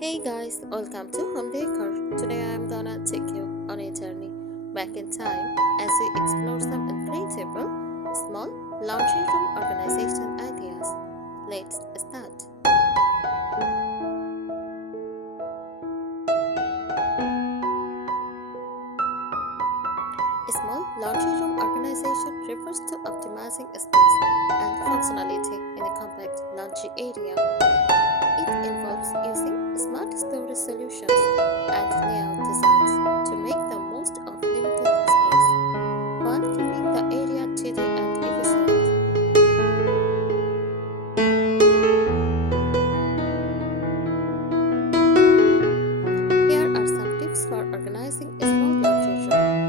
Hey guys, welcome to Home Decor. Today I'm gonna take you on a journey back in time as we explore some incredible, small laundry room organization ideas. Let's start. A small laundry room organization refers to optimizing space and functionality in a compact laundry area. It involves using smart storage solutions and layout designs to make the most of limited space while keeping the area tidy and efficient. Here are some tips for organizing a small laundry room.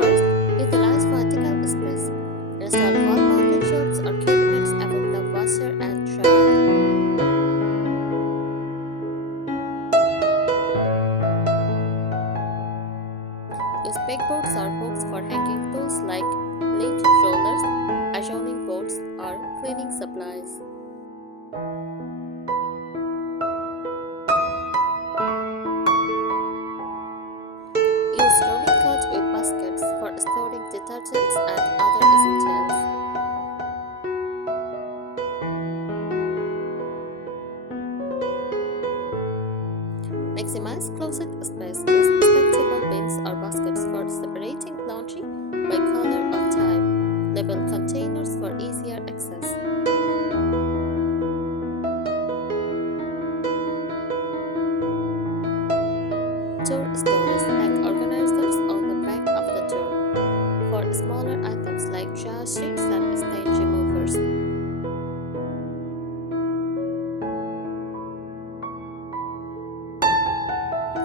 First, utilize vertical space. Install wall-mounted shelves or cabinets above the washer and dryer. Use pegboards or hooks for hanging tools like lint rollers, ironing boards, or cleaning supplies. Use rolling cart with baskets for storing detergents and other essentials. Maximize closet space. Use stackable bins or baskets for separating laundry by color or type. Label containers for easier access. Door storage. Hang organizers on the back of the door for smaller items like trash sheets and stain removers.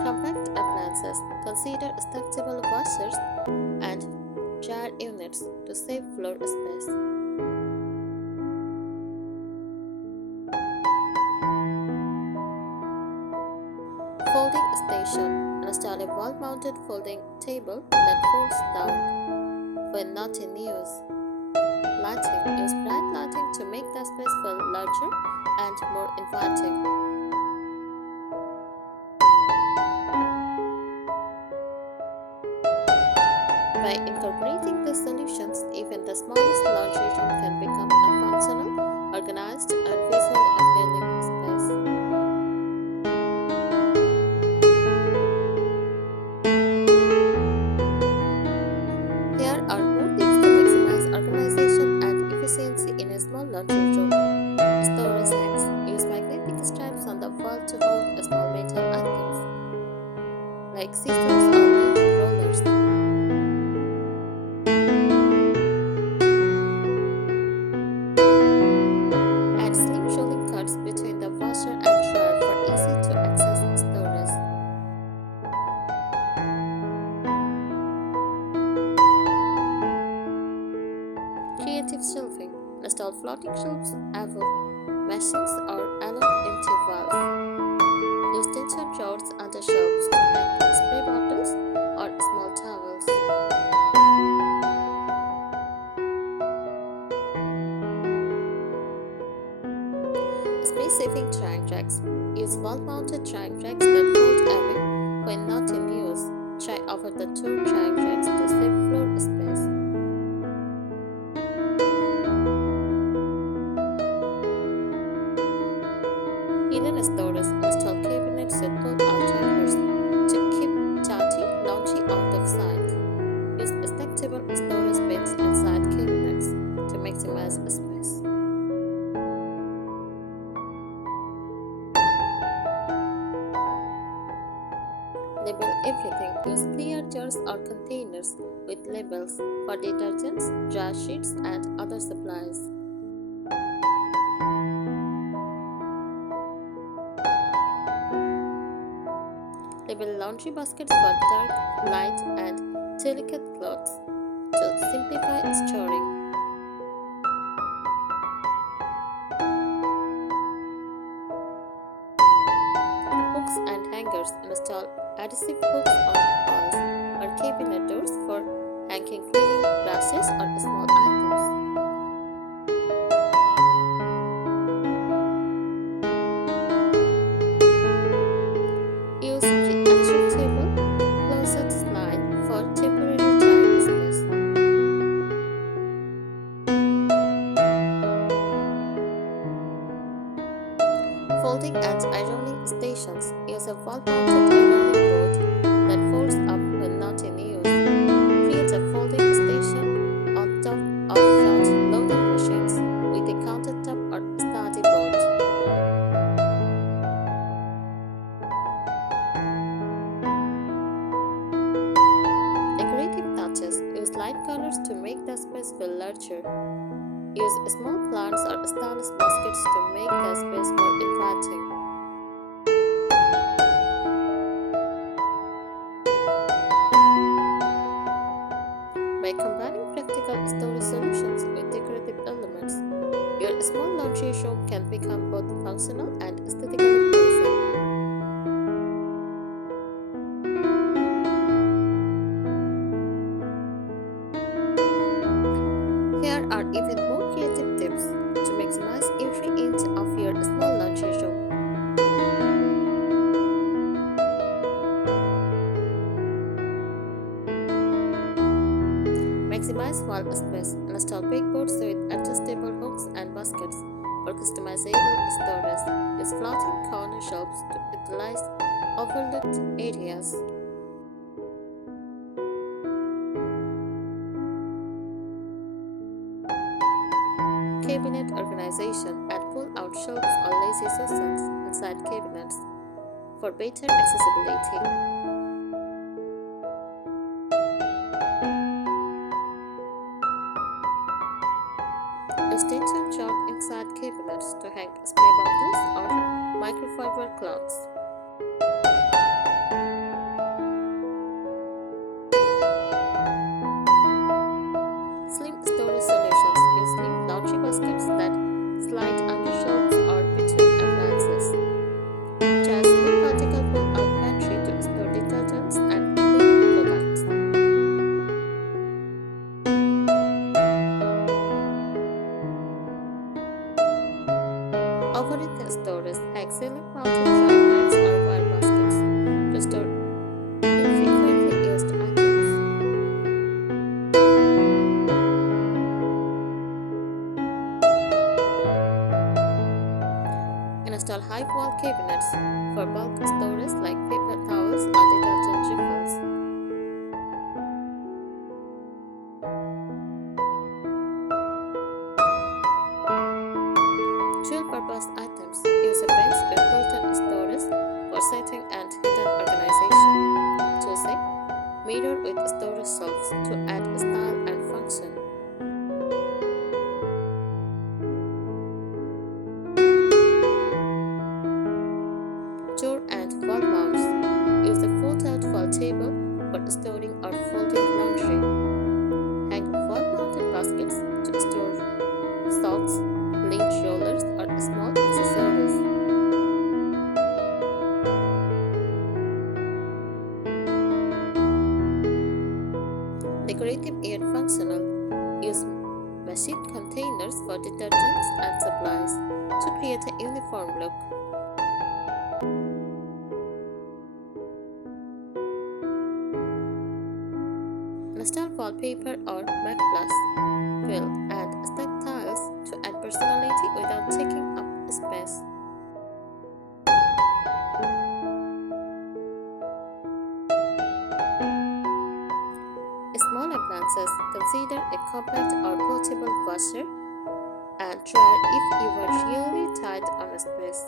Compact appliances. Consider stackable washers and dryer units to save floor space. Folding station. Install a wall-mounted folding table that folds down when not in use. Lighting. Use bright lighting to make the space feel larger and more inviting. By incorporating these solutions, even the smallest laundry room can become a functional, organized, and visually appealing space. Here are more tips to maximize organization and efficiency in a small laundry room. Storage hacks. Use magnetic stripes on the wall to hold small metal items like scissors or lint rollers. Add slim rolling carts between the washer and dryer for easy to access storage. Creative shelving. Install floating shelves above machines or along empty walls. Use tension drawers under shelves to hang spray bottles or small towels. Space-saving drying racks. Use wall-mounted drying racks that fold away when not in use. Try over the two drying racks to save floor space. Hidden storage. Install cabinets with pull-out hangers to keep dirty laundry out of sight. Use stackable storage bins inside cabinets to maximize space. Label everything. Use clear jars or containers with labels for detergents, dryer sheets, and other supplies. Label laundry baskets for dark, light, and delicate clothes to simplify storing. Hooks and hangers. Install adhesive hooks on walls or cabinet doors for hanging cleaning brushes or small items. Folding and ironing stations use a wall-mounted ironing board that folds up when not in use. Create a folding station on top of front-loading machines with a countertop or study board. Decorative touches use light colors to make the space feel larger. Use small plants or stylish baskets to make the space more inviting. By combining practical storage solutions with decorative elements, your small laundry room can become both functional and aesthetically pleasing. Here are even more creative tips to maximize every inch of your small laundry room. Maximize wall space. Install pegboards with adjustable hooks and baskets for customizable storage. Use floating corner shelves to utilize overlooked areas. Cabinet organization. Add pull-out shelves or lazy cushions inside cabinets for better accessibility. Use tension chalk inside cabinets to hang spray bottles or microfiber cloths. Slim storage solutions use slim laundry baskets that slide under shelves or between appliances. Try slim particle pull-out pantry to store detergents and cleaning products. Overhead storage hang ceiling-mounted dry bags or wire baskets to store infrequently used items. Install high wall cabinets for bulk storage like paper towels or detergent refills. Dual-purpose items use a bench with built-in storage for setting and hidden organization. Choose a mirror with storage shelves to add style and function. Drawer and wall mounts use a fold-out wall table for storing or folding laundry. Hang wall-mounted baskets to store socks, lint rollers, or small accessories. Decorative and functional use machine containers for detergents and supplies to create a uniform look. Install wallpaper or backsplash fill and stack tiles to add personality without taking up space. Small appliances, consider a compact or portable washer and dryer if you are really tight on space.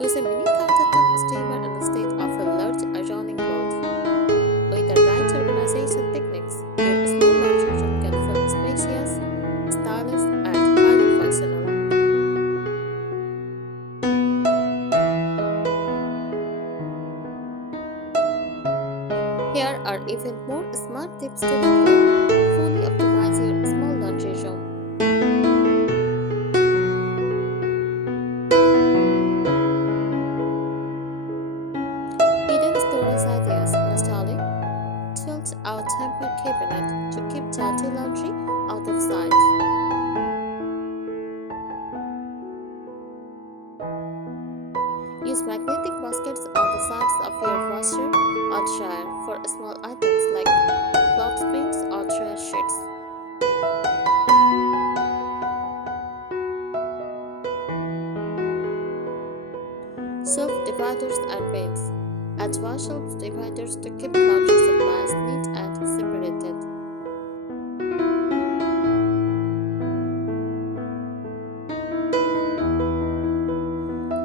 Use a mini countertop steamer instead of a large ironing board. With the right organization techniques, your small laundry room can feel spacious, stylish, and highly functional. Here are even more smart tips to help you fully optimize your small laundry room. Hidden storage ideas. Install a tilt-out tempered cabinet to keep dirty laundry out of sight. Use magnetic baskets on the sides of your washer or dryer for small items like clothespins or dryer sheets. Shelf dividers and bins. Add wash shelf dividers to keep laundry supplies neat and separated.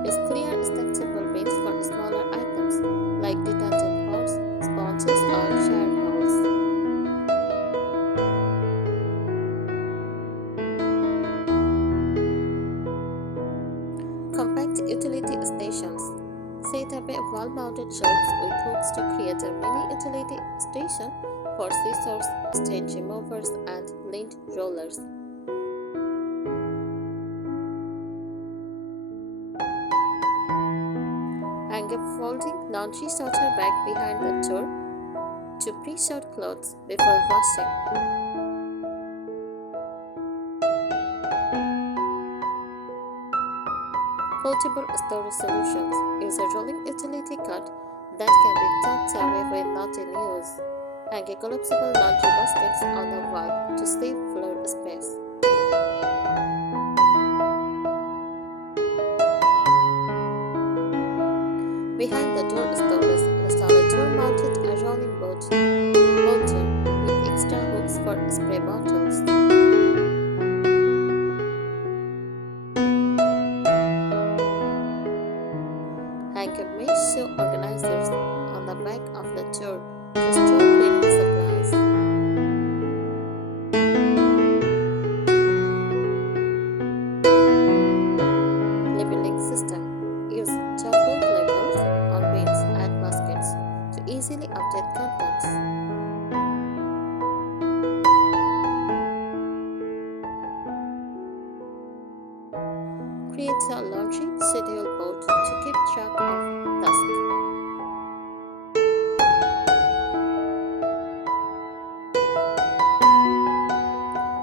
Use clear stackable bins for smaller items like detergent pods, sponges, or shower balls. Compact utility stations. Set up a wall-mounted shelves with hooks to create a mini utility station for scissors, stain removers, and lint rollers. Hang a folding laundry sorter bag behind the door to pre-sort clothes before washing. Foldable storage solutions. Use a rolling utility cart that can be tucked away when not in use. Hang a collapsible laundry baskets on the wall to save floor space. Behind the door storage, install a door-mounted rolling bolter with extra hooks for spray bottles. Hang a mesh shoe organizers on the back of the door to store cleaning supplies. Labeling system. Use chalkboard labels on bins and baskets to easily update contents. Create a laundry schedule board to keep track of tasks.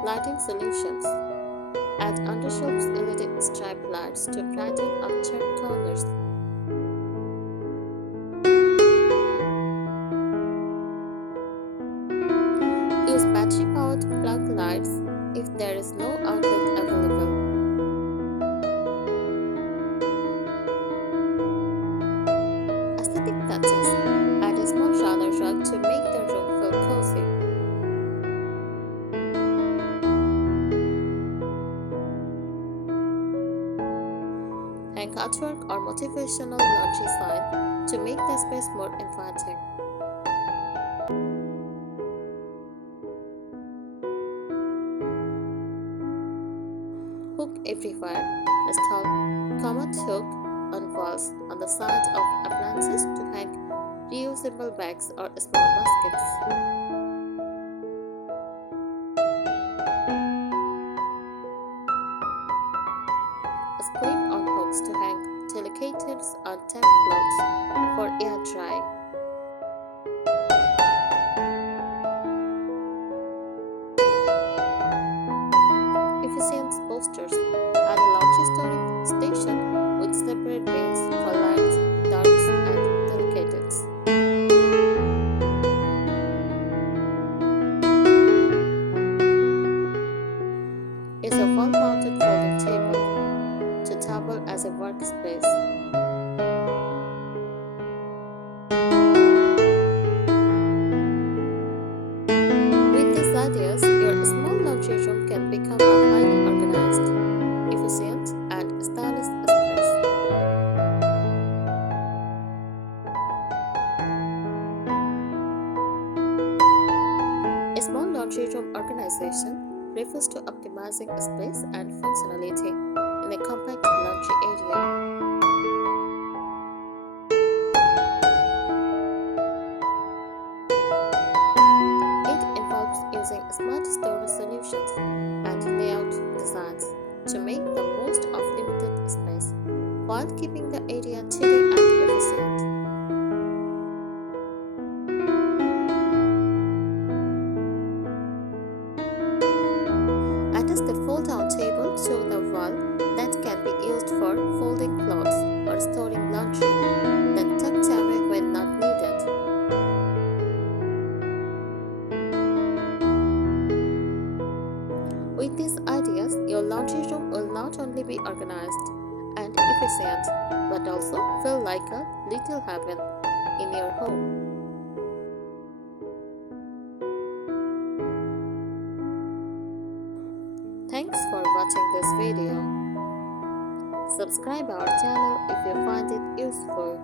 Lighting solutions. Add undershelves LED stripe lights to brighten up dark corners. Use battery-powered plug lights if there is no outlet available. Aesthetic touches. Add a small roller rug to make the room feel cozy. Hang artwork or motivational laundry sign to make the space more inviting. Hook everywhere. Install common hook on walls on the sides of appliances to hang reusable bags or small baskets. Split on hooks to hang delicators or tablecloths for air drying. Efficient posters. Add a laundry storing station with separate bins for lights, darks, and delicates. Is a wall-mounted folding table to double as a workspace. With these ideas, your small laundry room can become a highly organized, efficient, and stylish space. A small laundry room organization refers to optimizing space and functionality in a compact laundry area. It involves using smart storage solutions and layout designs to make the most of limited space while keeping the area tidy and efficient. Attach the fold-down table to the wall that can be used for folding clothes or storing laundry, then tucked away when not needed. else, your laundry room will not only be organized and efficient but also feel like a little heaven in your home. Thanks for watching this video. Subscribe our channel if you find it useful.